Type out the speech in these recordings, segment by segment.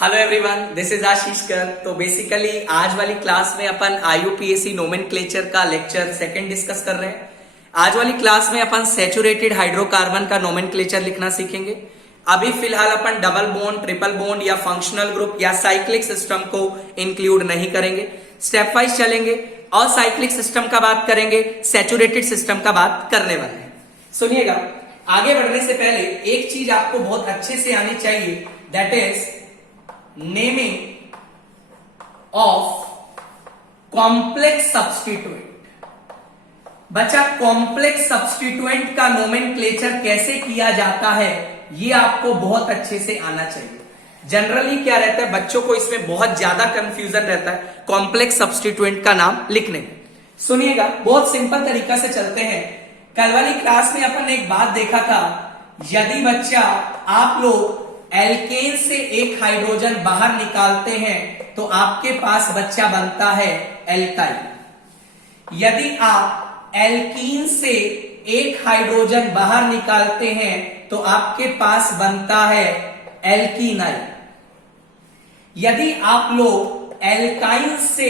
Hello everyone, this is आशीष कर। तो basically आज वाली क्लास में अपन आईयूपीएसी नोमेनक्लेचर का लेक्चर सेकंड डिस्कस कर रहे हैं। आज वाली क्लास में अपन सैचुरेटेड हाइड्रोकार्बन का नोमेनक्लेचर लिखना सीखेंगे। अभी फिलहाल अपन डबल बॉन्ड, ट्रिपल बॉन्ड या फंक्शनल ग्रुप या साइक्लिक सिस्टम को इंक्लूड नहीं करेंगे। स्टेप वाइज चलेंगे और साइक्लिक सिस्टम का बात करेंगे, सैचुरेटेड सिस्टम का बात करने वाले हैं। सुनिएगा, आगे बढ़ने से पहले एक चीज आपको बहुत अच्छे से आनी चाहिए, that is naming of complex substituent. बच्चा, कॉम्प्लेक्स सब्स्टिट्यूएंट का नोमेनक्लेचर कैसे किया जाता है ये आपको बहुत अच्छे से आना चाहिए। जनरली क्या रहता है, बच्चों को इसमें बहुत ज्यादा कंफ्यूजन रहता है कॉम्प्लेक्स सब्स्टिट्यूएंट का नाम लिखने में। सुनिएगा, बहुत सिंपल तरीका से चलते हैं। कल वाली क्लास में अपन ने एक बात देखा था, यदि बच्चा आप लोग एल्केन से एक हाइड्रोजन बाहर निकालते हैं तो आपके पास बच्चा बनता है एल्काइल। यदि आप एल्कीन से एक हाइड्रोजन बाहर निकालते हैं तो आपके पास बनता है एल्कीनाइल। यदि आप लोग एल्काइन से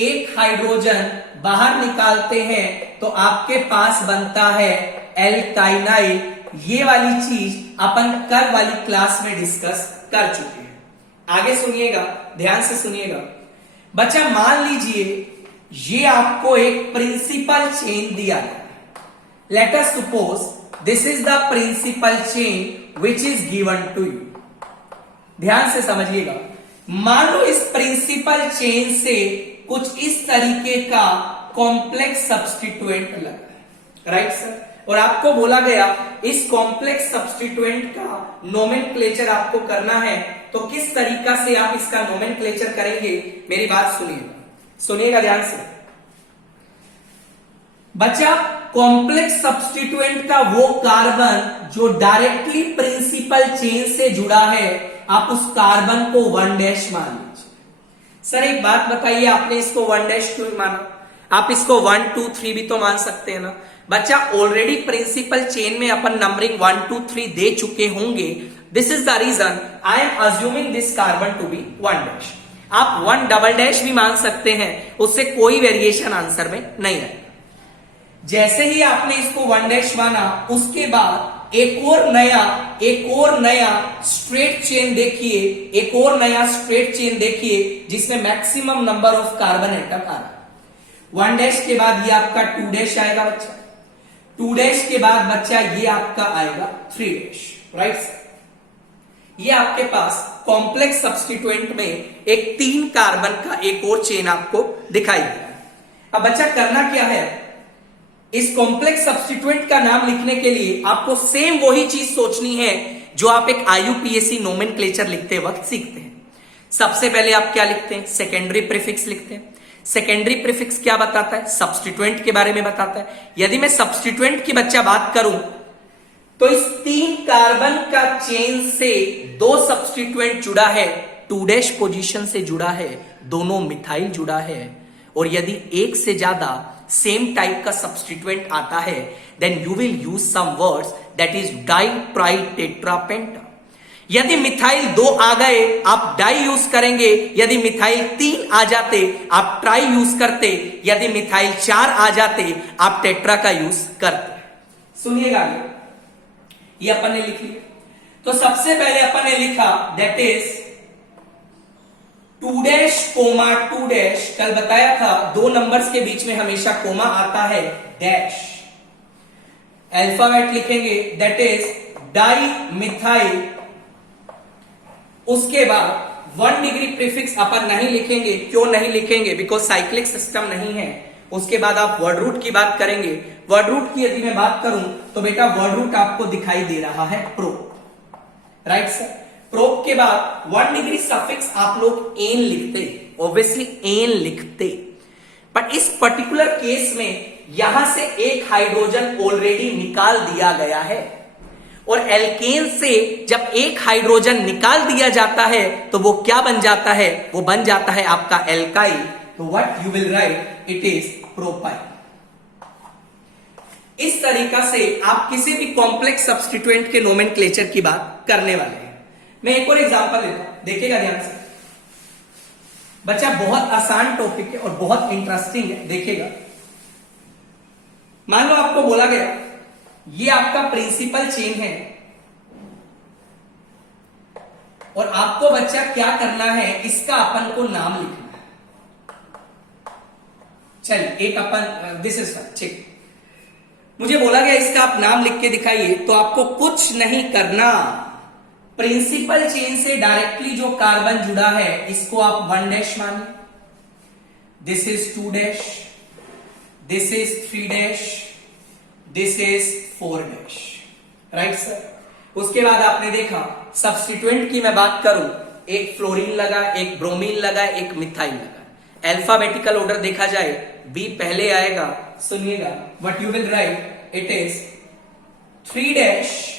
एक हाइड्रोजन बाहर निकालते हैं तो आपके पास बनता है एल्काइनाइल। ये वाली चीज अपन कल वाली क्लास में डिस्कस कर चुके हैं। आगे सुनिएगा, ध्यान से सुनिएगा। बच्चा, मान लीजिए ये आपको एक प्रिंसिपल चेन दिया गया है। Let us suppose this is the principal chain which is given to you. ध्यान से समझिएगा। मान लो इस प्रिंसिपल चेन से कुछ इस तरीके का कॉम्प्लेक्स सब्स्टिट्यूएंट लगा है, राइट सर। और आपको बोला गया इस कॉम्प्लेक्स सब्स्टिट्यूएंट का नोमेनक्लेचर आपको करना है, तो किस तरीका से आप इसका नोमेनक्लेचर करेंगे, मेरी बात सुनिएगा ध्यान से। बच्चा, कॉम्प्लेक्स सब्स्टिट्यूएंट का वो कार्बन जो डायरेक्टली प्रिंसिपल चेन से जुड़ा है, आप उस कार्बन को 1' मान लीजिए। सर एक बात बताइए, आपने इसको 1' क्यों माना? आप इसको 1 2 3 भी तो मान सकते हैं ना। बच्चा, ऑलरेडी प्रिंसिपल चेन में अपन नंबरिंग 1 2 3 दे चुके होंगे। This is the reason I am assuming this carbon to be 1'। आप 1" भी मान सकते हैं, उससे कोई वेरिएशन आंसर में नहीं है। जैसे ही आपने इसको 1' माना, उसके बाद एक और नया स्ट्रेट चेन देखिए, एक और नया स्ट्रेट चेन देखिए जिसमें maximum number of carbon atom आ रहा है। 1' के बाद ये आपका 2' आएगा बच्चा, 2' के बाद बच्चा ये आपका आएगा 3', राइट। ये आपके पास कॉम्प्लेक्स सब्स्टिट्यूएंट में एक 3 कार्बन का एक और चेन आपको दिखाई दे रहा है। अब बच्चा करना क्या है, इस कॉम्प्लेक्स सब्स्टिट्यूएंट का नाम लिखने के लिए आपको सेम वही चीज सोचनी है जो आप एक आईयूपीएसी नोमेनक्लेचर लिखते वक्त सीखते हैं। सबसे पहले आप क्या लिखते हैं, सेकेंडरी प्रीफिक्स लिखते हैं। सेकेंडरी प्रीफिक्स क्या बताता है, सब्स्टिट्यूएंट के बारे में बताता है। यदि मैं सब्स्टिट्यूएंट की बच्चा बात करूं तो इस 3 कार्बन का चेन से 2 सब्स्टिट्यूएंट जुड़ा है, 2' पोजीशन से जुड़ा है, दोनों मिथाइल जुड़ा है। और यदि एक से ज्यादा सेम टाइप का सब्स्टिट्यूएंट आता है, then you will use some words that is di tri tetra penta. यदि मिथाइल 2 आ गए आप डाई यूज करेंगे, यदि मिथाइल 3 आ जाते आप ट्राई यूज करते, यदि मिथाइल 4 आ जाते आप टेट्रा का यूज करते। सुनिएगा, ये अपन ने लिख लिया। तो सबसे पहले अपन ने लिखा दैट इज 2', कल बताया था 2 नंबर्स के बीच में हमेशा कोमा आता है, डैश। अल्फाबेट लिखेंगे दैट इज डाई मिथाइल। उसके बाद 1 डिग्री प्रीफिक्स अपन नहीं लिखेंगे। क्यों नहीं लिखेंगे? बिकॉज साइक्लिक सिस्टम नहीं है। उसके बाद आप वर्ड रूट की बात करेंगे। वर्ड रूट की यदि मैं बात करूं तो बेटा वर्ड रूट आपको दिखाई दे रहा है प्रोप, राइट सर। प्रोप के बाद 1 डिग्री सफिक्स आप लोग एन लिखते, ऑब्वियसली एन लिखते, बट इस पर्टिकुलर केस में यहां से एक हाइड्रोजन ऑलरेडी निकाल दिया गया है। और एल्केन से जब एक हाइड्रोजन निकाल दिया जाता है तो वो क्या बन जाता है, वो बन जाता है आपका एल्काइल। तो what you will write, it is propyl. इस तरीका से आप किसी भी कॉम्प्लेक्स सब्स्टिट्यूएंट के नोमेनक्लेचर की बात करने वाले हैं। मैं एक और एग्जांपल लेता हूं, देखिएगा ध्यान से बच्चा, बहुत आसान टॉपिक है और बहुत इंटरेस्टिंग है, देखिएगा। मान लो आपको बोला गया ये आपका प्रिंसिपल चेन है और आपको बच्चा क्या करना है, इसका अपन को नाम लिखना है। चलिए एक अपन दिस इज ठीक, मुझे बोला गया इसका आप नाम लिख के दिखाइए, तो आपको कुछ नहीं करना, प्रिंसिपल चेन से डायरेक्टली जो कार्बन जुड़ा है इसको आप 1 डैश मानिए, this is 2 dash, this is 3 dash, this is 4 dash, right sir. उसके बाद आपने देखा सब्स्टिट्यूएंट की मैं बात करूं, एक फ्लोरीन लगा, एक ब्रोमीन लगा, एक मिथाइल लगा। अल्फाबेटिकल ऑर्डर देखा जाए, बी पहले आएगा, सुनिएगा what you will write, it is 3 dash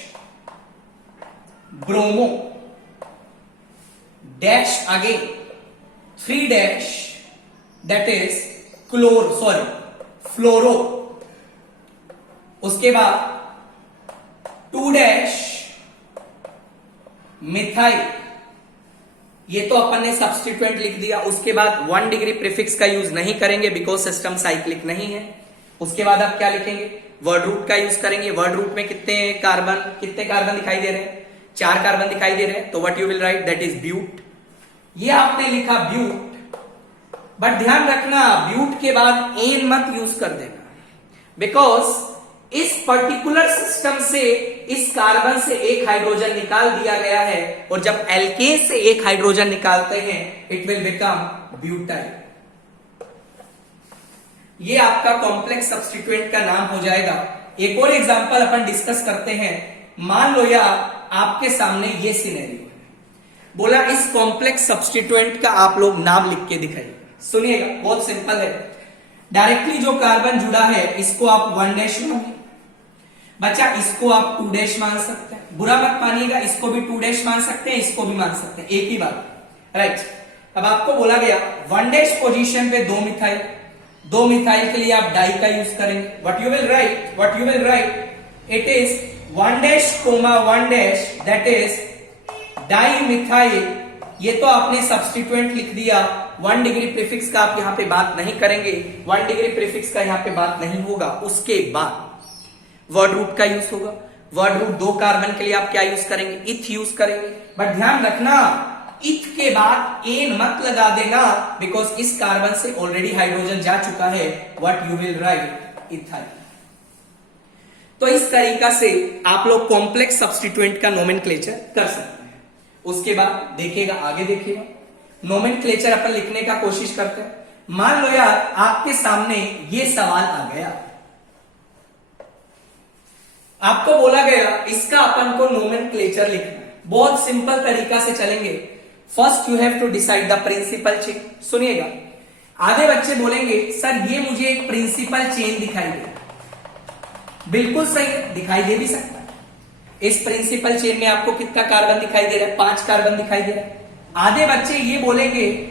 bromo dash again 3 dash, that is fluoro. उसके बाद 2 डैश मिथाइल, ये तो अपन ने सब्स्टिट्यूएंट लिख दिया। उसके बाद 1 डिग्री प्रीफिक्स का यूज नहीं करेंगे बिकॉज सिस्टम साइक्लिक नहीं है। उसके बाद आप क्या लिखेंगे, वर्ड रूट का यूज करेंगे। वर्ड रूट में कितने कार्बन दिखाई दे रहे हैं, 4 कार्बन दिखाई दे रहे हैं, तो what you will write, that is but. ये आपने लिखा ब्यूट, बट ध्यान रखना ब्यूट के बाद एन मत यूज कर देना, बिकॉज इस पर्टिकुलर सिस्टम से इस कार्बन से एक हाइड्रोजन निकाल दिया गया है और जब एल्केन से एक हाइड्रोजन निकालते हैं इट विल बिकम ब्यूटाइल। ये आपका कॉम्प्लेक्स सब्स्टिट्यूएंट का नाम हो जाएगा। एक और एग्जांपल अपन डिस्कस करते हैं। मान लो यार आपके सामने ये सिनेरियो है, बोला इस कॉम्प्लेक्स सब्स्टिट्यूएंट का आप लोग नाम लिख के दिखाइए। सुनिएगा बहुत सिंपल है, डायरेक्टली जो कार्बन जुड़ा है इसको आप 1 डैश मानिए, बच्चा इसको आप 2 डैश मान सकते हैं, बुरा मत मानिएगा, इसको भी 2 डैश मान सकते हैं, इसको भी मान सकते हैं, एक ही बात, राइट। अब आपको बोला गया 1 डैश पोजीशन पे 2 मिथाइल, 2 मिथाइल के लिए आप डाई का यूज करेंगे। What you will write, it is 1 dash comma 1 dash, that is di methyl. ये तो आपने सब्स्टिट्यूएंट लिख दिया, 1 डिग्री प्रीफिक्स का आप यहां पे बात नहीं करेंगे, 1 डिग्री प्रीफिक्स का यहां पे बात नहीं होगा। उसके बाद वर्ड रूट का यूज होगा। वर्ड रूट 2 कार्बन के लिए आप क्या यूज करेंगे, इथ यूज करेंगे, बट ध्यान रखना इथ के बाद एन मत लगा देना बिकॉज इस कार्बन से ऑलरेडी हाइड्रोजन जा चुका है। What you will right, ethyl. तो इस तरीका से आप लोग कॉम्प्लेक्स सब्स्टिट्यूएंट का नोमेनक्लेचर कर सकते हैं। उसके बाद देखिएगा, आगे देखिएगा, नोमेनक्लेचर अपन लिखने का कोशिश करते हैं। मान लो यार आपके सामने ये सवाल आ गया, आपको बोला गया इसका अपन को नोमेनक्लेचर लिखना है। बहुत सिंपल तरीका से चलेंगे। First you have to decide the principal chain. सुनिएगा, आधे बच्चे बोलेंगे सर ये मुझे एक प्रिंसिपल चेन दिखाई दे, बिल्कुल सही है, दिखाई दे भी सकता है। इस प्रिंसिपल चेन में आपको कितना कार्बन दिखाई दे रहा है, 5 कार्बन दिखाई दे रहा है। आधे बच्चे ये बोलेंगे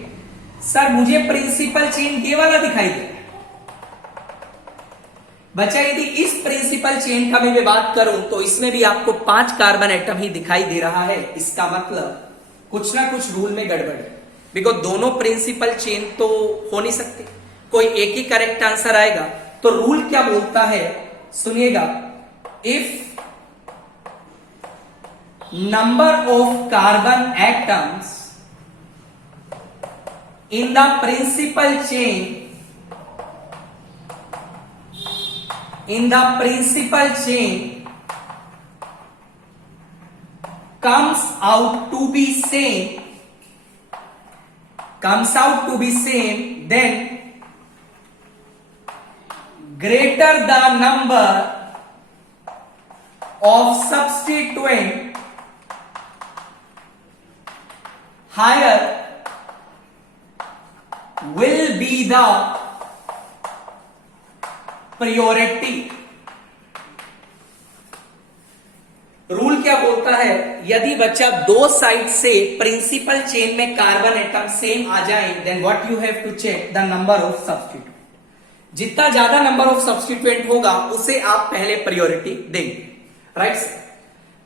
सर मुझे प्रिंसिपल चेन ये वाला दिखाई दे रहा है। बच्चा यदि इस प्रिंसिपल चेन का मैं बात करूं तो इसमें भी आपको 5 कार्बन एटम ही दिखाई दे रहा है। इसका मतलब कुछ ना कुछ रूल में गड़बड़ है, बिकॉज दोनों प्रिंसिपल चेन तो हो नहीं सकती, कोई एक ही करेक्ट आंसर आएगा। तो रूल क्या बोलता है, सुनिएगा, if number of carbon atoms in the principal chain comes out to be same, then greater the number of substituent, higher will be the priority। Rule क्या बोलता है, यदि बच्चा 2 साइड से प्रिंसिपल चेन में कार्बन एटम सेम आ जाए, then what you have to check the number of substituent. जितना ज्यादा नंबर ऑफ सब्स्टिट्यूएंट होगा उसे आप पहले प्रायोरिटी देंगे, राइट।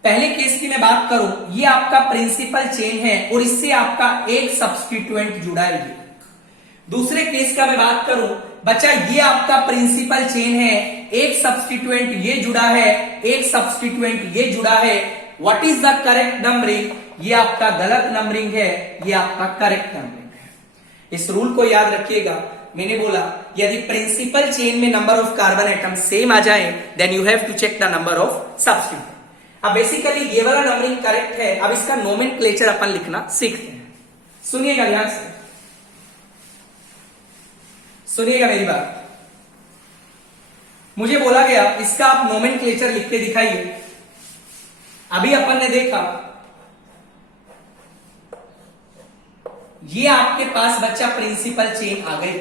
पहले केस की मैं बात करूं, ये आपका प्रिंसिपल चेन है और इससे आपका एक सब्स्टिट्यूएंट जुड़ा है। ये दूसरे केस का मैं बात करूं बच्चा, ये आपका प्रिंसिपल चेन है, एक सब्स्टिट्यूएंट ये जुड़ा है, एक सब्स्टिट्यूएंट ये जुड़ा है। What is the correct numbering? ये आपका गलत नंबरिंग है, ये आपका करेक्ट नंबरिंग है। इस रूल को याद रखिएगा। मैंने बोला यदि प्रिंसिपल चेन में number of carbon atom same आ जाए then you have to check the number of substituent. अब बेसिकली ये वाला नंबरिंग करेक्ट है। अब इसका नोमेनक्लेचर अपन लिखना सीखते हैं। सुनिएगा ध्यान से, सुनिएगा मेरी बात। मुझे बोला गया इसका आप नोमेनक्लेचर लिख के दिखाइए। अभी अपन ने देखा ये आपके पास बच्चा प्रिंसिपल चेन आ गई।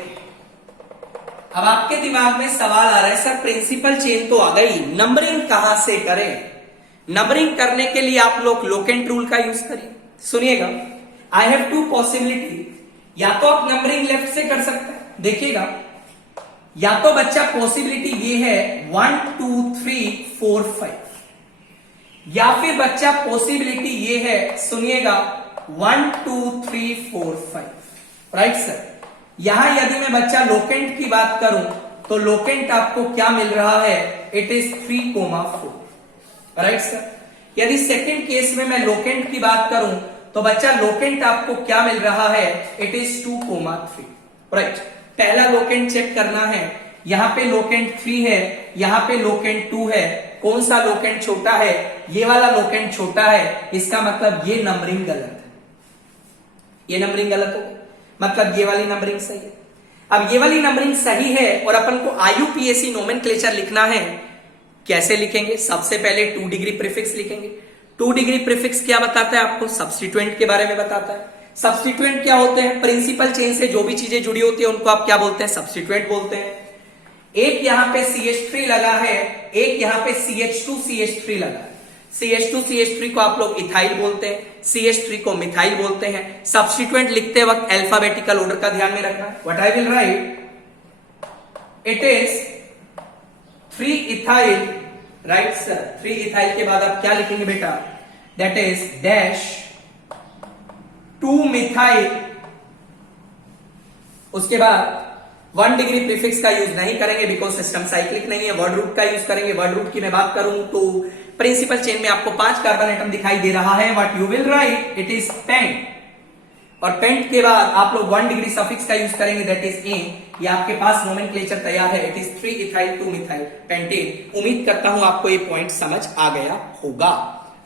अब आपके दिमाग में सवाल आ रहा है सर प्रिंसिपल चेन तो आ गई, नंबरिंग कहां से करें? नंबरिंग करने के लिए आप लोग लोकेंट रूल का यूज करिए। सुनिएगा, आई हैव टू पॉसिबिलिटी। या तो आप नंबरिंग लेफ्ट से कर सकते हैं, देखिएगा, या तो बच्चा पॉसिबिलिटी ये है 1 2 3 4 5, या फिर बच्चा पॉसिबिलिटी ये है, सुनिएगा, 1 2 3 4 5। Right sir. यहां यदि मैं बच्चा लोकेंट की बात करूं तो लोकेंट आपको क्या मिल रहा है? It is 3,4। Right sir. यदि सेकंड केस में मैं लोकेंट की बात करूं तो बच्चा लोकेंट आपको क्या मिल रहा है? It is 2,3। राइट। पहला लोकेंट चेक करना है। यहां पे लोकेंट 3 है, यहां पे लोकेंट 2 है। कौन सा लोकेंट छोटा है? ये वाला लोकेंट छोटा है। इसका मतलब ये नंबरिंग गलत है, ये नंबरिंग गलत हो गई, मतलब ये वाली नंबरिंग सही है। अब ये वाली नंबरिंग सही है और अपन को आईयूपीएसी नोमेनक्लेचर लिखना है। कैसे लिखेंगे? सबसे पहले 2 डिग्री प्रीफिक्स लिखेंगे। 2 डिग्री प्रीफिक्स क्या बताता है आपको? सब्स्टिट्यूएंट के बारे में बताता है। सब्स्टिट्यूएंट क्या होते हैं? प्रिंसिपल चेन से जो भी चीजें जुड़ी होती है उनको आप क्या बोलते हैं? सब्स्टिट्यूएंट बोलते हैं। एक यहां पे CH3 लगा है, एक यहां पे CH2CH3 लगा है। CH2CH3 को आप लोग इथाइल बोलते हैं, CH3 को मिथाइल बोलते हैं। सब्स्टिट्यूएंट लिखते वक्त अल्फाबेटिकल ऑर्डर का ध्यान में रखना। What I will write, it is 3 ethyl. Right sir. 3 ethyl के बाद आप क्या लिखेंगे बेटा? That is dash 2 methyl. उसके बाद 1 डिग्री प्रीफिक्स का यूज नहीं करेंगे बिकॉज सिस्टम साइक्लिक नहीं है, वर्ड रूट का यूज करेंगे। वर्ड रूट की मैं बात करूं तो प्रिंसिपल चेन में आपको 5 कार्बन एटम दिखाई दे रहा है। What you will write, it is pent. और पेंट के बाद आप लोग 1 डिग्री सफिक्स का यूज करेंगे, दैट इज ए। ये आपके पास नोमेनक्लेचर तैयार है। It is 3 ethyl 2 methyl pentane. उम्मीद करता हूं आपको ये पॉइंट समझ आ गया होगा।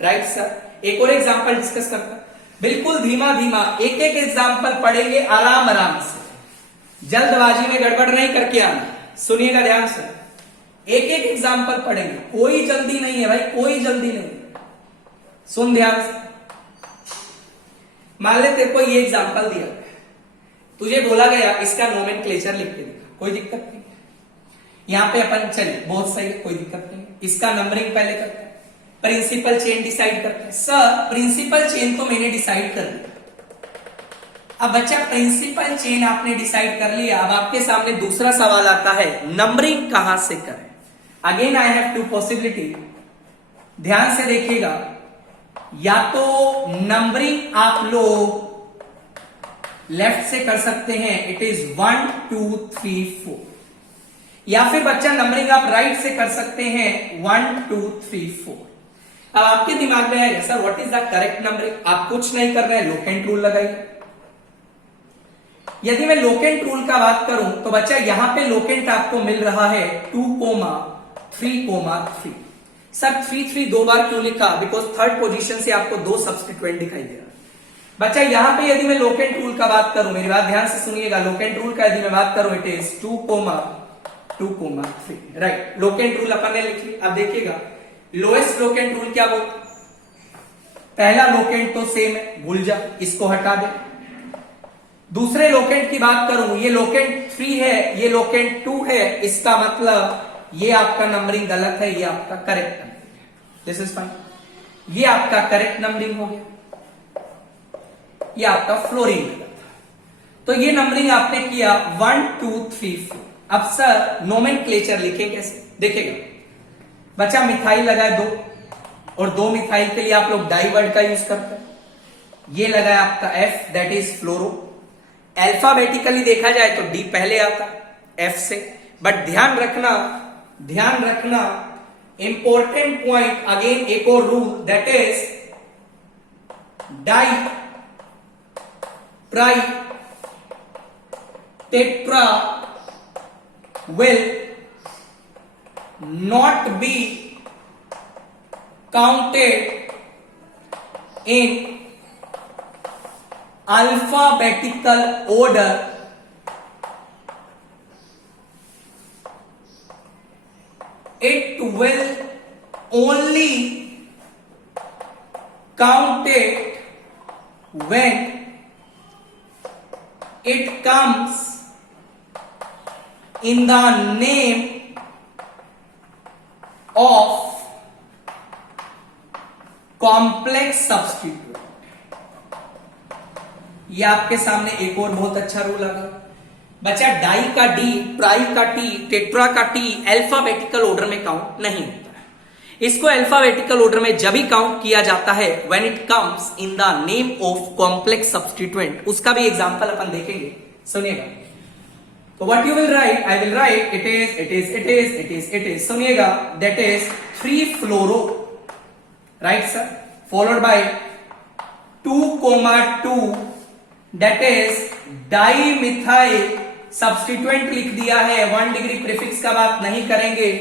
Right sir. एक और एग्जांपल डिस्कस करते हैं, बिल्कुल धीमा धीमा एक एक एग्जांपल पढ़ेंगे, आराम आराम से, जल्दबाजी में गड़बड़ नहीं करके आना। सुनिएगा ध्यान से, एक एक एग्जांपल पढ़ेंगे, कोई जल्दी नहीं है भाई, कोई जल्दी नहीं। सुन ध्यान से। मान ले तेरे को ये एग्जांपल दिया, तुझे बोला गया इसका नोमेनक्लेचर लिख के दिखा, कोई दिक्कत नहीं। यहां पे अपन चलिए बहुत सही है, कोई दिक्कत नहीं। इसका नंबरिंग पहले करते हैं, प्रिंसिपल चेन डिसाइड करते हैं। सर प्रिंसिपल चेन तो मैंने डिसाइड कर लिया। अब बच्चा प्रिंसिपल चेन आपने डिसाइड कर लिया, अब आपके सामने दूसरा सवाल आता है, नंबरिंग कहां से करें? Again I have 2 possibility. ध्यान से देखिएगा, या तो नंबरिंग आप लोग लेफ्ट से कर सकते हैं, इट इज 1 2 3 4, या फिर बच्चा नंबरिंग आप राइट से कर सकते हैं 1 2 3 4। अब आपके दिमाग में आएगा sir what is the correct numbering? आप कुछ नहीं कर रहे हैं, लोकेंट रूल लगाइए। यदि मैं लोकेंट रूल का बात करूं तो बच्चा यहां पे लोकेंट आपको मिल रहा है 2,3,3। सर 3 3 2 बार क्यों लिखा? बिकॉज थर्ड पोजीशन से आपको 2 सब्स्टिट्यूएंट दिखाई दे रहा है। बच्चा यहां पे यदि मैं लोकेंट रूल का बात करूं, मेरी बात ध्यान से सुनिएगा, लोकेंट रूल का यदि मैं बात करूं it is 2,2,3। Right. Locant rule अपन ने लिख लिया। अब देखिएगा लोएस्ट लोकेंट रूल क्या बोलता? पहला लोकेंट तो सेम है, भूल जा, इसको हटा दे। दूसरे लोकेंट की बात करूं, ये लोकेंट 3 है, ये लोकेंट 2 है, इसका मतलब ये आपका नंबरिंग गलत है, ये आपका करेक्ट नंबरिंग है। This is fine. ये आपका करेक्ट नंबरिंग हो गया, ये आपका फ्लोरिंग गलत था। तो ये नंबरिंग आपने किया 1 2 3 4। अब सर नोमेनक्लेचर लिखें कैसे? देखिएगा बच्चा, मिथाइल लगाए 2 और 2 मिथाइल के लिए आप लोग डाई वर्ड का यूज करते हैं। ये लगा है आपका F, that is fluoro. Alphabetically देखा जाए तो D पहले आता F से, बट ध्यान रखना इंपॉर्टेंट पॉइंट, अगेन एक और rule, that is di try tetra will not be counted in alphabetical order it will only counted when it comes in the name of complex substituent। ये आपके सामने एक और बहुत अच्छा रूल आ गया बच्चा, डाई का डी, ट्राई का टी, टेट्रा का टी अल्फाबेटिकल ऑर्डर में काउंट नहीं होता है। इसको अल्फाबेटिकल ऑर्डर में जब भी काउंट किया जाता है when it comes in the name of complex substituent. उसका भी एग्जांपल अपन देखेंगे, सुनिएगा। तो what you will write, I will write it is सुनिएगा, that is 3 fluoro, right sir, followed by 2,2 that is die methyl, substituent लिख दिया है, 1 डिग्री प्रीफिक्स का बात नहीं करेंगे,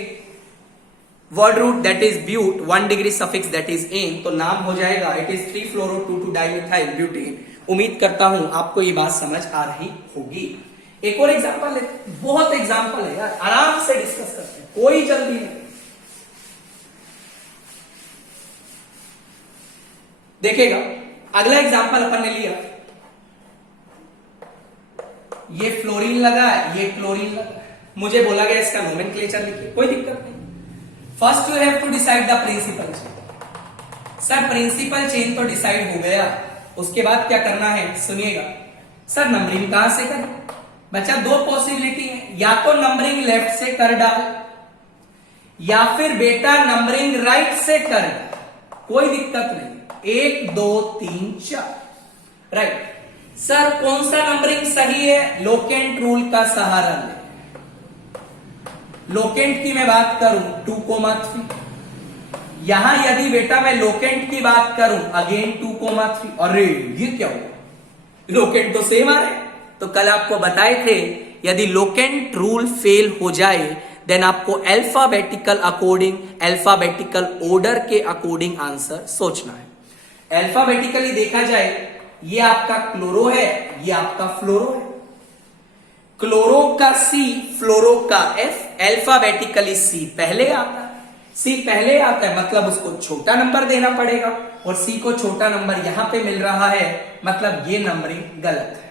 word root that is but, 1 degree suffix that is ane, तो नाम हो जाएगा it is 3 fluoro 2 di methyl butane. उम्मीद करता हूं आपको ये बात समझ आ रही होगी। एक और एग्जांपल है, बहुत एग्जांपल है यार, आराम से डिस्कस करते हैं, कोई जल्दी नहीं। देखिएगा अगला एग्जांपल अपन ने लिया, ये फ्लोरीन लगा है, ये क्लोरीन लगा है, मुझे बोला गया इसका नोमेनक्लेचर लिखिए, कोई दिक्कत नहीं। First you have to decide the principal chain. Sir principal chain तो डिसाइड हो गया, उसके बाद क्या करना है, सुनिएगा। सर नंबरिंग कहां से करें बच्चा, 2 पॉसिबिलिटी है, या तो नंबरिंग लेफ्ट से कर डाल या फिर बेटा नंबरिंग राइट से कर डाल, कोई दिक्कत नहीं, 1 2 3 4, राइट। सर कौन सा नंबरिंग सही है, लोकेंट रूल का सहारा ले। लोकेंट की मैं बात करूं 2,3, यहां यदि बेटा मैं लोकेंट की बात करूं अगेन 2,3, अरे ये क्या हुआ, लोकेंट तो सेम आ रहे हैं। तो कल आपको बताए थे यदि लोकेंट रूल फेल हो जाए देन आपको अल्फाबेटिकल अकॉर्डिंग, अल्फाबेटिकल ऑर्डर के अकॉर्डिंग आंसर सोचना है। अल्फाबेटिकली देखा जाए ये आपका क्लोरो है, ये आपका फ्लोरो है, क्लोरो का C, फ्लोरो का F, अल्फाबेटिकली C पहले आता है, C पहले आता है मतलब उसको छोटा नंबर देना पड़ेगा, और C को छोटा नंबर यहां पे मिल रहा है, मतलब ये नंबरिंग गलत है,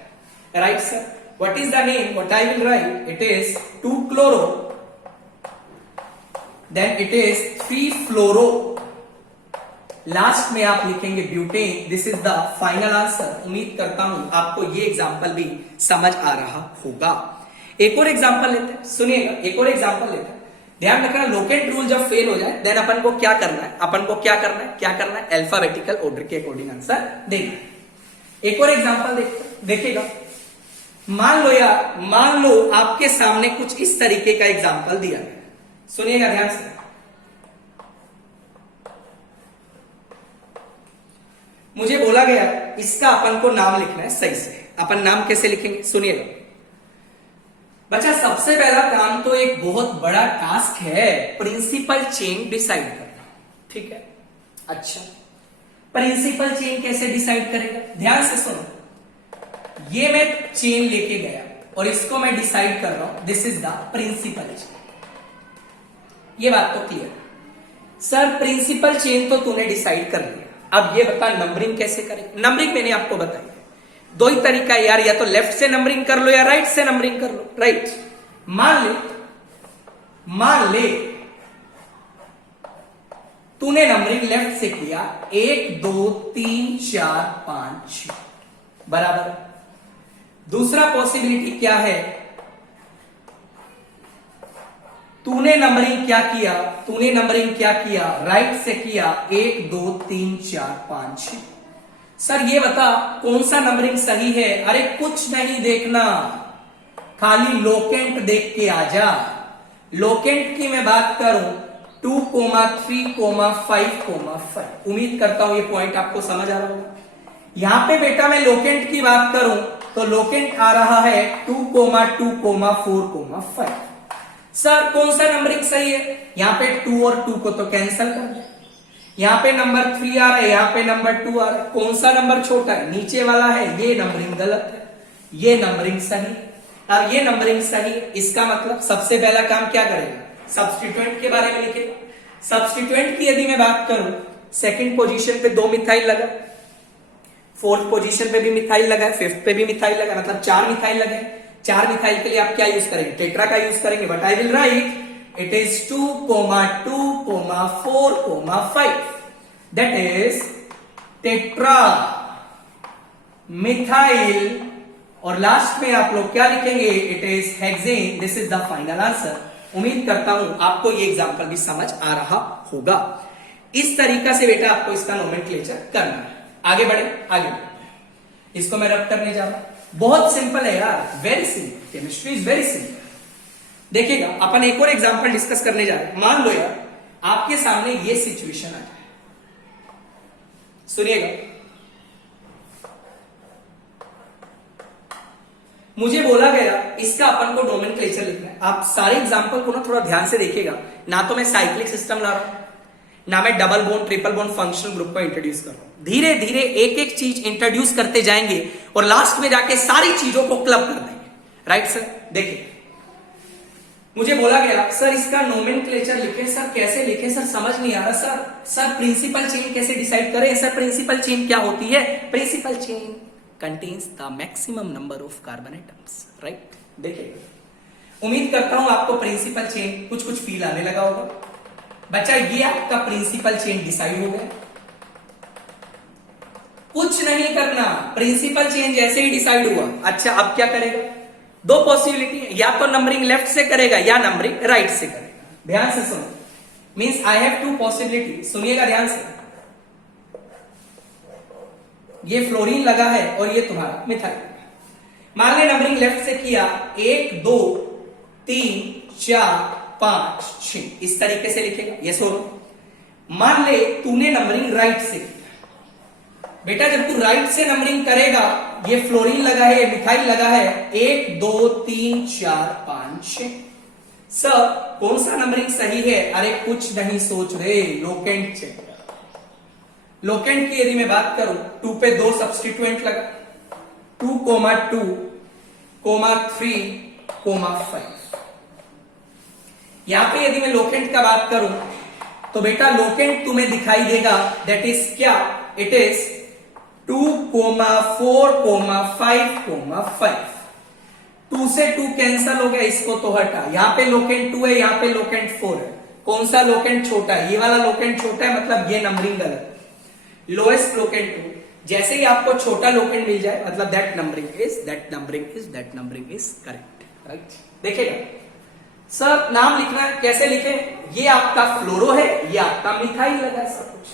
right sir. What is the name, what I will write, it is 2 chloro, then it is 3 fluoro, last में आप लिखेंगे butane, this is the final answer. उम्मीद करता हूं आपको ये एग्जांपल भी समझ आ रहा होगा। एक और एग्जांपल लेते हैं, सुनिएगा, एक और एग्जांपल लेते हैं, ध्यान रखना लोकेंट रूल जब फेल हो जाए देन अपन को क्या करना है, अपन को क्या करना है, अल्फाबेटिकल ऑर्डर के अकॉर्डिंग आंसर देना है। एक और एग्जांपल देखिएगा, मान लो आपके सामने कुछ इस तरीके का एग्जांपल दिया गया, सुनिएगा ध्यान से। मुझे बोला गया इसका अपन को नाम लिखना है सही से, अपन नाम कैसे लिखेंगे, सुनिएगा बच्चा। सबसे पहला काम तो एक बहुत बड़ा टास्क है, प्रिंसिपल चेन डिसाइड करना, ठीक है। अच्छा प्रिंसिपल चेन कैसे डिसाइड करेगा, ध्यान से सुनो, ये मैं चेन लेके गया और इसको मैं डिसाइड कर रहा हूं, this is the principal chain, ये बात तो क्लियर। सर प्रिंसिपल चेन तो तूने डिसाइड कर लिया, अब ये बता नंबरिंग कैसे करें। नंबरिंग मैंने आपको बताई, 2 ही तरीका है यार, या तो लेफ्ट से नंबरिंग कर लो या राइट से नंबरिंग कर लो, राइट। मान ले तूने नंबरिंग लेफ्ट से किया, 1 2 3 4 5 6 बराबर। दूसरा पॉसिबिलिटी क्या है, तूने नंबरिंग क्या किया, तूने नंबरिंग क्या किया, राइट से किया 1 2 3 4 5 6। सर ये बता कौन सा नंबरिंग सही है। अरे कुछ नहीं देखना, खाली लोकेंट देख के आ जा। लोकेंट की मैं बात करूं 2, 3, 5, 5। उम्मीद करता हूं ये पॉइंट आपको समझ आ रहा होगा। यहां पे बेटा मैं लोकेंट की बात करूं तो लोकेंट आ रहा है 2, 2, 4, 5। सर कौन सा नंबरिंग सही है। यहां पे 2 और 2 को तो कैंसिल कर दे। यहां पे नंबर 3 आ रहा है, यहां पे नंबर 2 आ रहा है। कौन सा नंबर छोटा है, नीचे वाला है। ये नंबरिंग गलत है, ये नंबरिंग सही। अब ये नंबरिंग सही है, इसका मतलब सबसे पहला काम क्या करेगा, सब्स्टिट्यूएंट के बारे में लिखेगा। सब्स्टिट्यूएंट की यदि मैं बात करूं, सेकंड पोजीशन पे 2 मिथाइल लगा, फोर्थ पोजीशन पे भी मिथाइल लगा है, फिफ्थ पे भी मिथाइल लगा, मतलब 4 मिथाइल लगे। 4 मिथाइल के लिए आप क्या यूज करेंगे, टेट्रा का यूज करेंगे। But I will write it is 2, 2, 4, 5। That is tetra methyl. और लास्ट में आप लोग क्या लिखेंगे, it is hexane. This is the final answer. उम्मीद करता हूं आपको ये एग्जांपल भी समझ आ रहा होगा। इस तरीका से बेटा आपको इसका नोमेनक्लेचर करना है। आगे बढ़े, आगे बढ़े। इसको मैं रब करने जा रहा हूं। बहुत सिंपल है यार, very simple. Chemistry is very simple. देखिएगा अपन एक और एग्जांपल डिस्कस करने जा रहे हैं। मान लो यार आपके सामने ये सिचुएशन आ जाए, सुनिएगा। मुझे बोला गया इसका अपन को नोमेनक्लेचर लिखना है। आप सारे एग्जांपल को ना थोड़ा ध्यान से देखिएगा। ना तो मैं साइक्लिक सिस्टम ला रहा हूं, ना मैं double bond triple bond functional group को इंट्रोड्यूस कर रहा हूं। धीरे धीरे एक एक चीज इंट्रोड्यूस करते जाएंगे और लास्ट में जाके सारी चीजों को क्लब कर देंगे। राइट सर, देखिए मुझे बोला गया सर इसका नोमेनक्लेचर लिखें। सर कैसे लिखें, सर समझ नहीं आ रहा। सर प्रिंसिपल चेन कैसे डिसाइड करें। सर प्रिंसिपल चेन क्या होती है, principal chain contains the maximum number of carbon atoms. Right, देखिए उम्मीद करता हूं आपको प्रिंसिपल चेन कुछ कुछ फील आने लगा होगा। बच्चा ये आपका प्रिंसिपल चेन डिसाइड हो गया। कुछ नहीं करना, प्रिंसिपल चेन जैसे ही डिसाइड हुआ, अच्छा अब क्या करेगा, 2 पॉसिबिलिटी है, या तो नंबरिंग लेफ्ट से करेगा या नंबरिंग राइट से करेगा। ध्यान से सुनो, मींस आई हैव 2 पॉसिबिलिटी। सुनिएगा ध्यान से। ये फ्लोरीन लगा है और ये तुम्हारा मिथाइल। मान ले नंबरिंग लेफ्ट से किया 1 2 3 4 5 6, इस तरीके से लिखेगा। ये सुनो, मान ले तूने नंबरिंग राइट से किया। बेटा जब तू राइट से नंबरिंग करेगा, ये फ्लोरीन लगा है, ये मिथाइल लगा है, 1 2 3 4 5 6। सर कौन सा नंबरिंग सही है। अरे कुछ नहीं सोच रहे, लोकेंट चेक। लोकेंट की यदि मैं बात करूं, 2 पे 2 सब्स्टिट्यूएंट लगा, 2, 2, 3, 5। यहां पे यदि मैं लोकेंट का बात करूं तो बेटा लोकेंट तुम्हें दिखाई देगा। दैट इज क्या, इट इज 2, 4, 5, 5। 2 से 2 कैंसल हो गया, इसको तो हटा। यहां पे लोकेंट 2 है, यहां पे लोकेंट 4 है। कौन सा लोकेंट छोटा है, ये वाला लोकेंट छोटा है, मतलब ये नंबरिंग गलत। लोएस्ट लोकेंट 2, जैसे ही आपको छोटा लोकेंट मिल जाए मतलब that numbering is correct. Right, देखिएगा सर नाम लिखना है, कैसे लिखे। ये आपका फ्लोरो है, ये आपका मिथाइल लगा है। सब कुछ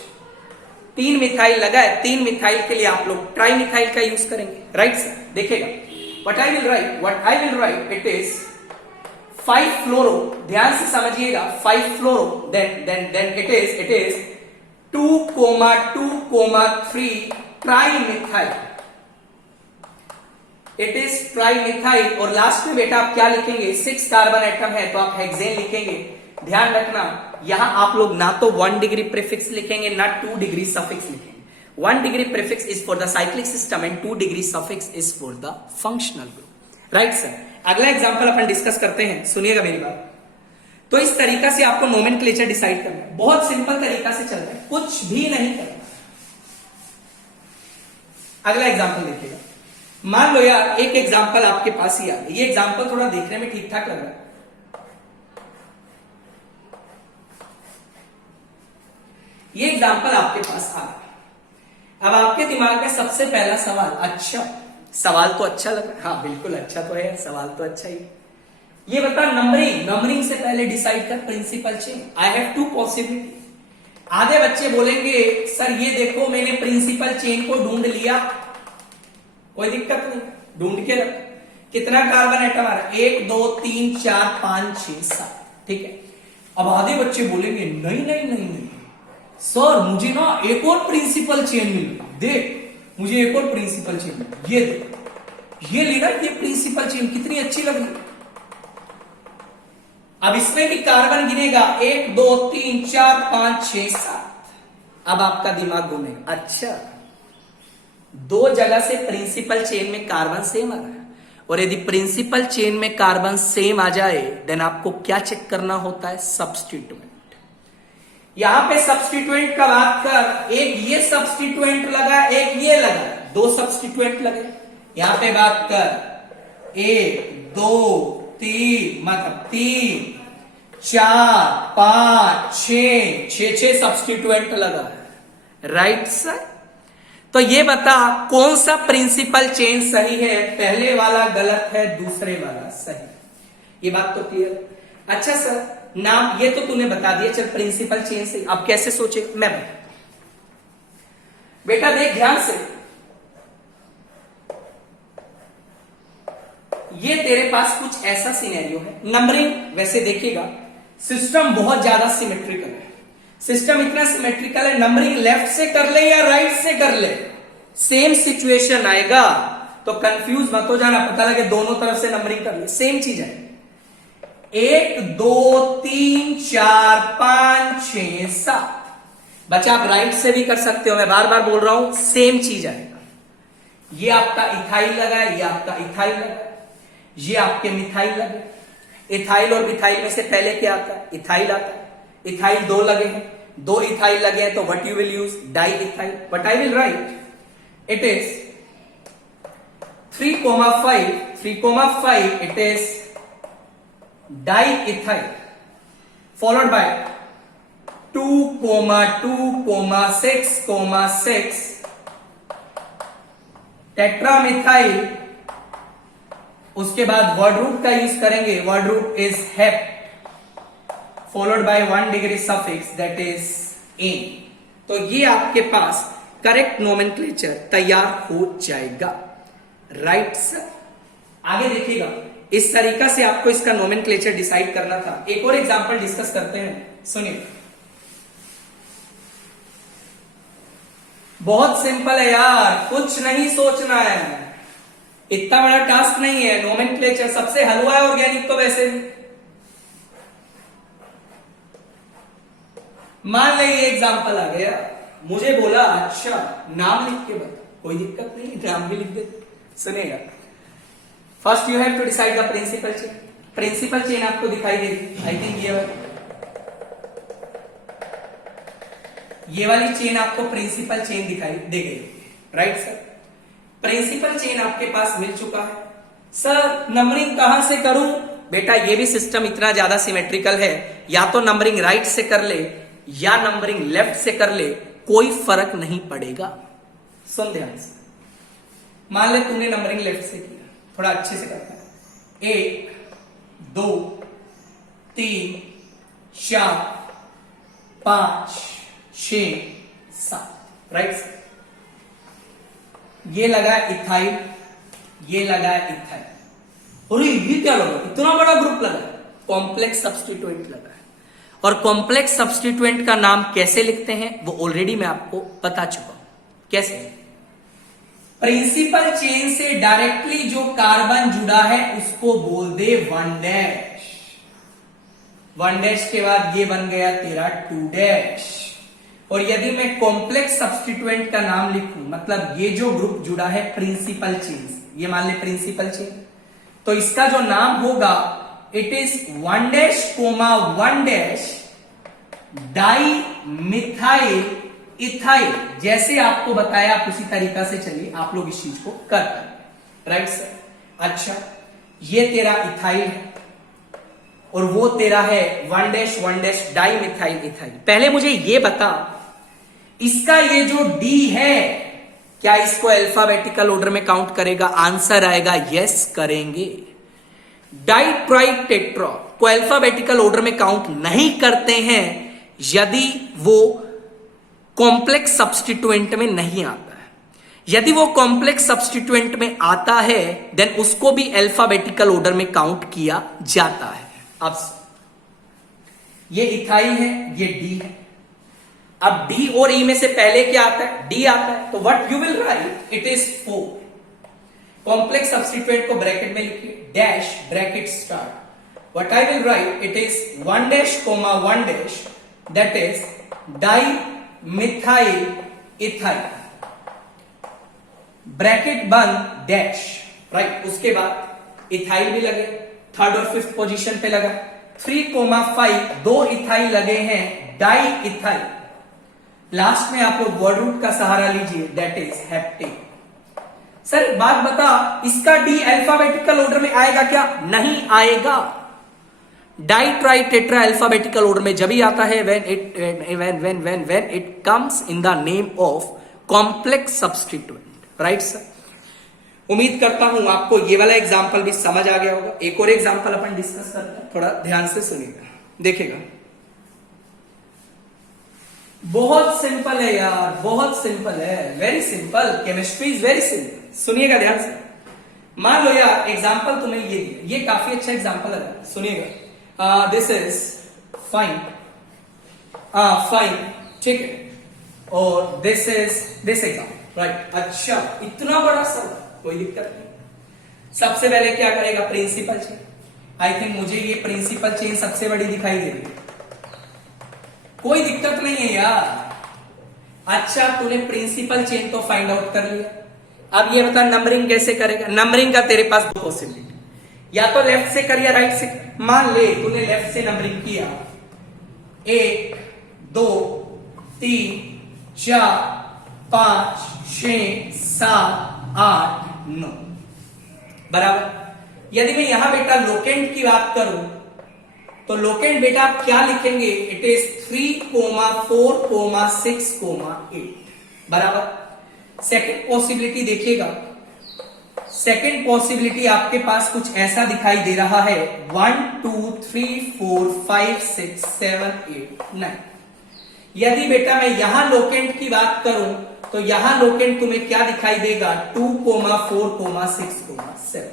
3 मिथाइल लगा है, 3 मिथाइल के लिए आप लोग ट्राई मिथाइल का यूज करेंगे। राइट सर, देखिएगा what I will write it is 5 fluoro. ध्यान से समझिएगा, 5 fluoro, then it is 2, 2, 3 trimethyl. It is trimethyl. और लास्ट में बेटा आप क्या लिखेंगे, 6 कार्बन एटम है तो आप हेक्सेन लिखेंगे। ध्यान रखना यहां आप लोग ना तो 1 डिग्री प्रीफिक्स लिखेंगे ना 2 डिग्री सफिक्स लिखेंगे। 1 degree prefix is for the cyclic system and 2 degree suffix is for the functional group. Right sir, अगला एग्जांपल अपन डिस्कस करते हैं, सुनिएगा मेरी बात। तो इस तरीका से आपको नोमेनक्लेचर डिसाइड करना है। बहुत सिंपल तरीका से चल रहा है, कुछ भी नहीं करना। अगला एग्जांपल देखिएगा। मान लो यार एक एग्जांपल आपके पास ही आ गया। ये एग्जांपल थोड़ा देखने में ठीक ठाक लग रहा है। ये एग्जांपल आपके पास आ गया। अब आपके दिमाग में सबसे पहला सवाल, अच्छा सवाल तो अच्छा लग रहा है। हाँ बिल्कुल अच्छा तो है, सवाल तो अच्छा ही। ये बता नंबरिंग, नंबरिंग से पहले डिसाइड कर principal chain. I have two possibility. आधे बच्चे बोलेंगे सर ये देखो मैंने प्रिंसिपल चेन को ढूंढ लिया, कोई दिक्कत नहीं, ढूंढ के रख। कितना कार्बन एटम आ रहा है? 1 2 3 4 5 6 7, ठीक है। अब आधे बच्चे बोलेंगे नहीं नहीं नहीं नहीं सर मुझे ना एक और प्रिंसिपल चेन मिल गई, देख मुझे एक और प्रिंसिपल चेन मिल, ये देख, ये लेना, ये प्रिंसिपल चेन कितनी अच्छी लग रही। अब इसमें भी कार्बन गिनेगा 1 2 3 4 5 6 7। अब आपका दिमाग घूमेगा, अच्छा दो जगह से प्रिंसिपल चेन में कार्बन सेम आ रहा है, और यदि प्रिंसिपल चेन में कार्बन सेम आ जाए देन आपको क्या चेक करना होता है? सब्स्टिट्यूएंट। यहां पे सब्स्टिट्यूएंट का बात कर, एक ये सब्स्टिट्यूएंट लगा, एक ये लगा, दो सब्स्टिट्यूएंट लगे। यहां पे बात कर 1 2 3, मतलब 3 4 5 6 सब्स्टिट्यूएंट लगा है, राइट सर। तो ये बता कौन सा प्रिंसिपल चेन सही है? पहले वाला गलत है, दूसरे वाला सही। ये बात तो क्लियर। अच्छा सर नाम ये तो तूने बता दिया, चल प्रिंसिपल चेन से अब कैसे सोचे? मैं बेटा देख ध्यान से, ये तेरे पास कुछ ऐसा सिनेरियो है। नंबरिंग वैसे देखिएगा सिस्टम बहुत ज्यादा सिमेट्रिकल है, सिस्टम इतना सिमेट्रिकल है, नंबरिंग लेफ्ट से कर ले या राइट से कर ले सेम सिचुएशन आएगा, तो कंफ्यूज मत हो जाना, पता लगे दोनों तरफ से नंबरिंग कर ले सेम चीज है। 1 2 3 4 5 6 7, बच्चा आप राइट से भी कर सकते हो, मैं बार बार बोल रहा हूं सेम चीज आएगा। ये आपका इथाइल लगा है, ये आपका इथाइल लगा है, ये आपके मिथाइल लगे। इथाइल और मिथाइल में से पहले क्या आता है? इथाइल आता है। इथाइल दो लगे हैं, दो इथाइल लगे हैं, तो what you will use? Di ethyl. But I will write it is 3,5 3,5 it is di ethyl followed by 2,2,6,6 tetramethyl. उसके बाद वर्ड रूट का यूज करेंगे, word root is hept followed by 1 degree suffix that is ene. तो ये आपके पास correct nomenclature तैयार हो जाएगा, राइट सर। आगे देखिएगा इस तरीका से आपको इसका नोमेनक्लेचर डिसाइड करना था। एक और एग्जांपल डिस्कस करते हैं, सुनिए। बहुत सिंपल है यार, कुछ नहीं सोचना है, इतना बड़ा टास्क नहीं है। नोमेनक्लेचर सबसे हलवा है ऑर्गेनिक तो वैसे भी। मान ले ये एग्जांपल आ गया, मुझे बोला अच्छा नाम लिख के बता, कोई दिक्कत नहीं नाम भी लिख दे। सुनेगा first you have to decide the principal chain. Principal chain आपको दिखाई देगी, आई थिंक ये वाली चेन आपको प्रिंसिपल चेन दिखाई दे गई, राइट सर। प्रिंसिपल चेन आपके पास मिल चुका है। सर नंबरिंग कहां से करूं? बेटा ये भी सिस्टम इतना ज्यादा सिमेट्रिकल है, या तो नंबरिंग राइट से कर ले या नंबरिंग लेफ्ट से कर ले, कोई फर्क नहीं पड़ेगा। सुन ध्यान से, मान ले तूने नंबरिंग लेफ्ट से किया, थोड़ा अच्छे से करता है। 1 2 3 4 5 6 7, राइट सर। ये लगा इथाइल, ये लगा इथाइल, अरे ये क्या लगा? इतना बड़ा ग्रुप लगा, कॉम्प्लेक्स सब्स्टिट्यूएंट लगा है। और कॉम्प्लेक्स सब्स्टिट्यूएंट का नाम कैसे लिखते हैं वो ऑलरेडी मैं आपको बता चुका हूं। कैसे? प्रिंसिपल चेन से डायरेक्टली जो कार्बन जुड़ा है उसको बोल दे 1 डैश। 1 डैश के बाद ये बन गया तेरा 2 डैश। और यदि मैं कॉम्प्लेक्स सब्स्टिट्यूएंट का नाम लिखूं, मतलब ये जो ग्रुप जुड़ा है प्रिंसिपल चेन से, ये मान ले प्रिंसिपल चेन, तो इसका जो नाम होगा it is 1 dash 1 dash di methyl ethyl. जैसे आपको बताया आप उसी तरीका से चलिए, आप लोग इस चीज को कर पाए, राइट सर। अच्छा ये तेरा इथाइल है और वो तेरा है 1 डैश डाई मिथाइल इथाइल। पहले मुझे ये बता, इसका ये जो डी है क्या इसको अल्फाबेटिकल ऑर्डर में काउंट करेगा? आंसर आएगा यस करेंगे। डाई ट्राई टेट्रा को अल्फाबेटिकल ऑर्डर में काउंट नहीं करते हैं यदि वो कॉम्प्लेक्स सब्स्टिट्यूएंट में नहीं आता है। यदि वो कॉम्प्लेक्स सब्स्टिट्यूएंट में आता है देन उसको भी अल्फाबेटिकल ऑर्डर में काउंट किया जाता है। अब ये इथाइल है, ये डी है। अब डी और ई में से पहले क्या आता है? डी आता है। तो what you will write, it is 4। Complex substituent को ब्रैकेट में लिखिए, dash bracket start. What I will write, it is 1 dash comma 1 dash, that is die methyl ethyl, bracket बंद डैश, राइट। उसके बाद इथाइल भी लगे, थर्ड और fifth position पे लगा। 3,5 दो इथाइल लगे हैं, डाई इथाइल। लास्ट में आप लोग वर्ड रूट का सहारा लीजिए, दैट इज हेप्टेन। सर एक बात बता, इसका डी अल्फाबेटिकल ऑर्डर में आएगा क्या? नहीं आएगा। Di tri tetra alphabetical order में जब ही आता है when it comes in the name of complex substituent, right sir. उम्मीद करता हूं आपको ये वाला एग्जांपल भी समझ आ गया होगा। एक और एग्जांपल अपन डिस्कस करते हैं, थोड़ा ध्यान से सुनिएगा, देखिएगा। बहुत सिंपल है यार, बहुत सिंपल है, very simple. Chemistry is very simple. सुनिएगा ध्यान से। मान लो यार एग्जांपल तुम्हें ये दिया, ये काफी अच्छा एग्जांपल है, सुनिएगा। दिस इज फाइन, फाइन, ठीक है। और this is this example, right. अच्छा इतना बड़ा सवाल, कोई दिक्कत नहीं। सबसे पहले क्या करेगा? Principal chain. आई थिंक मुझे ये प्रिंसिपल चेन सबसे बड़ी दिखाई दे रही है, कोई दिक्कत नहीं है यार। अच्छा तूने प्रिंसिपल चेन तो फाइंड आउट कर लिया। अब ये बता नंबरिंग कैसे करेगा? नंबरिंग का तेरे पास दो पॉसिबिलिटी, या तो लेफ्ट से कर या राइट से। मान ले तूने लेफ्ट से नंबरिंग किया, 1 2 3 4 5 6 7 8 9, बराबर। यदि मैं यहां बेटा लोकेंट की बात करूं तो लोकेंट बेटा आप क्या लिखेंगे? इट इज 3,4, 6, 8, बराबर। सेकंड पॉसिबिलिटी देखिएगा, सेकंड पॉसिबिलिटी आपके पास कुछ ऐसा दिखाई दे रहा है, 1 2 3 4 5 6 7 8 9। यदि बेटा मैं यहां लोकेंट की बात करूं तो यहां लोकेंट तुम्हें क्या दिखाई देगा? 2, 4, 6, 7।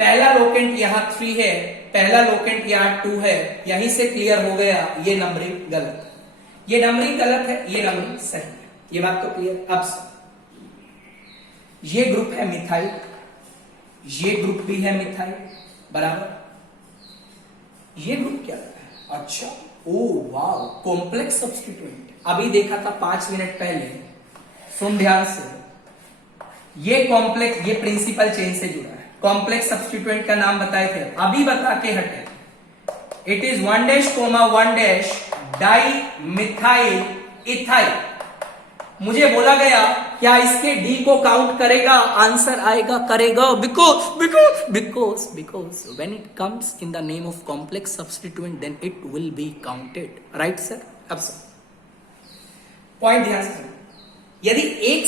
पहला लोकेंट यहां 3 है, पहला लोकेंट यहां 2 है। यहीं से क्लियर हो गया ये नंबरिंग गलत है, ये नंबरिंग गलत है, ये नंबरिंग सही है। ये बात तो क्लियर। अब ये ग्रुप है मिथाइल, ये ग्रुप भी है मिथाइल, बराबर। ये ग्रुप क्या है? अच्छा ओ वाह, कॉम्प्लेक्स सब्स्टिट्यूएंट। अभी देखा था 5 मिनट पहले, सुन ध्यान से। ये कॉम्प्लेक्स, ये प्रिंसिपल चेन से जुड़ा है। कॉम्प्लेक्स सब्स्टिट्यूएंट का नाम बताए थे, अभी बता के हटे। It is 1 dash comma 1 dash di methyl ethyl. मुझे बोला गया क्या इसके डी को काउंट करेगा? आंसर आएगा करेगा, because when it comes in the name of complex substituent then it will be counted, right sir. अब सर पॉइंट ध्यान से, यदि एक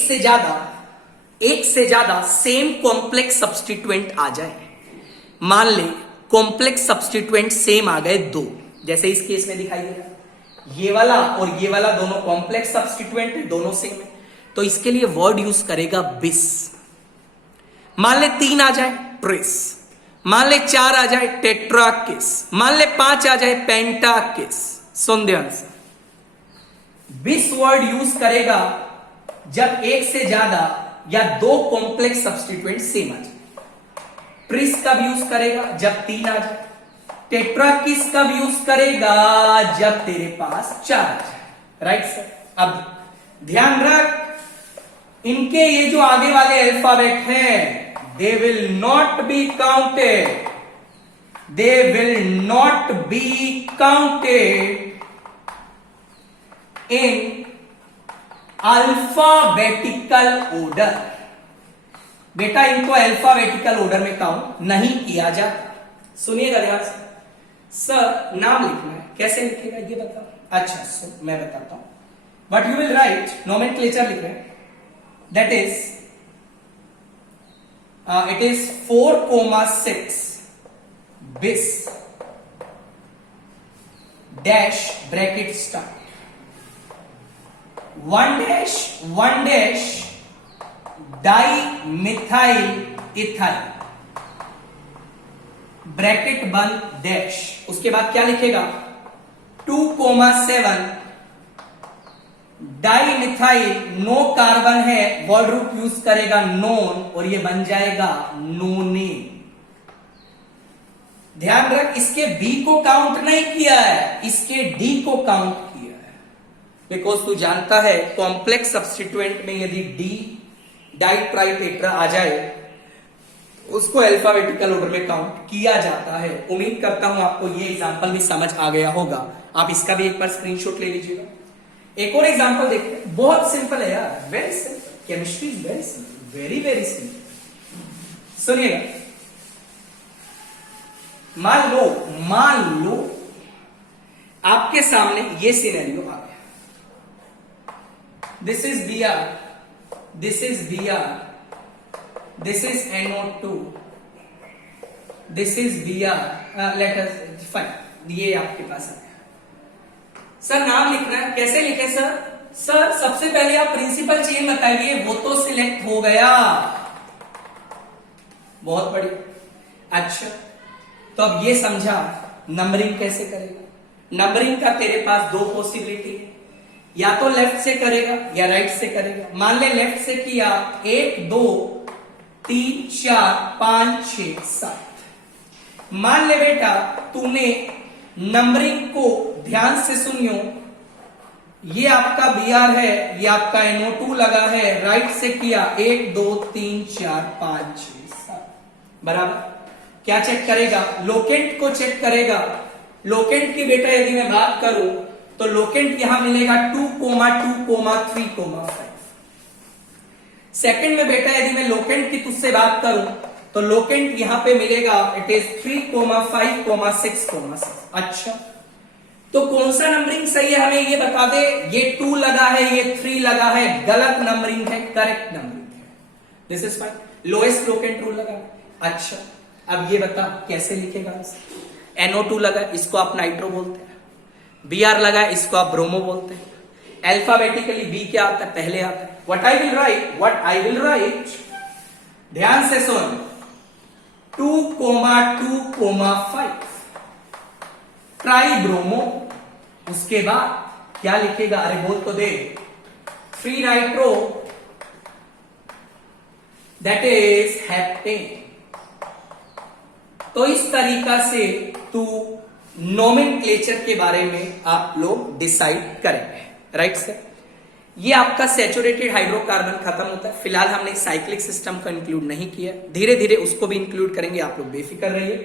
से ज्यादा सेम कॉम्प्लेक्स सब्स्टिट्यूएंट आ जाए, मान ले कॉम्प्लेक्स सब्स्टिट्यूएंट सेम आ गए 2, जैसे इस केस में दिखाई दे रहा है, ये वाला और ये वाला दोनों कॉम्प्लेक्स सब्स्टिट्यूएंट है, दोनों सेम है, तो इसके लिए वर्ड यूज करेगा बिस। मान ले 3 आ जाए ट्रिस, मान ले 4 आ जाए टेट्राकिस, मान ले 5 आ जाए पेंटाकिस। सुन ध्यान से, बिस वर्ड यूज करेगा जब एक से ज्यादा या 2 कॉम्प्लेक्स सब्स्टिट्यूएंट सेम आ जाए। ट्रिस का भी यूज करेगा जब 3 आ जाए। टेट्राकिस का भी यूज करेगा जब तेरे पास 4 आ जाए, राइट सर। अब ध्यान रख, इनके ये जो आगे वाले अल्फाबेट हैं, they will not be counted, they will not be counted in alphabetical order. बेटा इनको अल्फाबेटिकल ऑर्डर में काउंट नहीं किया जाता। सुनिएगा ध्यान से। सर नाम लिखना है, कैसे लिखेगा ये बताओ। अच्छा सो मैं बताता हूं, but you will right nomenclature लिख रहे हैं, दैट इज इट इज 4, 6, बिस dash bracket start, 1 dash di methyl ethyl bracket बंद डैश, उसके बाद क्या लिखेगा 2,7 डाई मिथाइल, नो कार्बन है, वर्ड रूप यूज करेगा नोन और ये बन जाएगा नोनेन। ध्यान रख, इसके बी को काउंट नहीं किया है, इसके डी को काउंट किया है, बिकॉज तू जानता है कॉम्प्लेक्स सब्स्टिट्यूएंट में यदि डी डाई ट्राई टेट्रा आ जाए उसको अल्फाबेटिकल ऑर्डर में काउंट किया जाता है। उम्मीद करता हूं आपको ये एग्जांपल भी समझ आ गया होगा। आप इसका भी एक बार स्क्रीनशॉट ले लीजिएगा। एक और एग्जांपल देखते हैं, बहुत सिंपल है यार, very simple, chemistry is very simple, very very simple. सुनिएगा, मान लो आपके सामने ये सिनेरियो आ गया, this is Br, this is Br, this is NO2, this is Br, let us fine, ये आपके पास है। सर नाम लिखना है, कैसे लिखे सर? सर सबसे पहले आप प्रिंसिपल चेन बताइए, वो तो सिलेक्ट हो गया, बहुत बढ़िया। अच्छा तो अब ये समझा नंबरिंग कैसे करेगा। नंबरिंग का तेरे पास दो पॉसिबिलिटी है, या तो लेफ्ट से करेगा या राइट से करेगा। मान ले लेफ्ट से किया, 1 2 3 4 5 6 7। मान ले बेटा तूने नंबरिंग को ध्यान से सुनियो, ये आपका Br है, ये आपका NO2 लगा है, राइट से किया 1 2 3 4 5 6 7 बराबर। क्या चेक करेगा? लोकेंट को चेक करेगा। लोकेंट की बेटा यदि मैं बात करूं तो लोकेंट यहां मिलेगा 2, 2, 3, 5। सेकंड में बेटा यदि मैं लोकेंट की तुझसे बात करूं तो लोकेंट यहां पे मिलेगा, इट इज 3, 5, 6, 6। अच्छा तो कौन सा नंबरिंग सही है हमें ये बता दे। ये 2 लगा है, ये 3 लगा है, गलत नंबरिंग है, करेक्ट नंबरिंग है, this is fine, lowest locant rule लगा। अच्छा अब ये बता कैसे लिखेगा। NO2 लगा, इसको आप नाइट्रो बोलते हैं। Br लगा, इसको आप ब्रोमो बोलते हैं। अल्फाबेटिकली B क्या आता है? पहले आता है। What I will write, ध्यान से सुन, 2, 2, 5 ट्राई ब्रोमो। उसके बाद क्या लिखेगा? अरे बोल तो दे, 3 नाइट्रो, दैट इज हेप्टेन। तो इस तरीका से तू नोमेनक्लेचर के बारे में आप लोग डिसाइड करेंगे, राइट सर। ये आपका सैचुरेटेड हाइड्रोकार्बन खत्म होता है। फिलहाल हमने साइक्लिक सिस्टम को इंक्लूड नहीं किया, धीरे धीरे उसको भी इंक्लूड करेंगे, आप लोग बेफिक्र रहिए।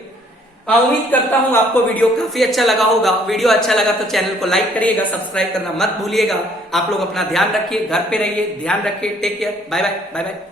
उम्मीद करता हूं आपको वीडियो काफी अच्छा लगा होगा। वीडियो अच्छा लगा तो चैनल को लाइक करिएगा, सब्सक्राइब करना मत भूलिएगा। आप लोग अपना ध्यान रखिए, घर पे रहिए, ध्यान रखिए, take care, bye bye bye bye.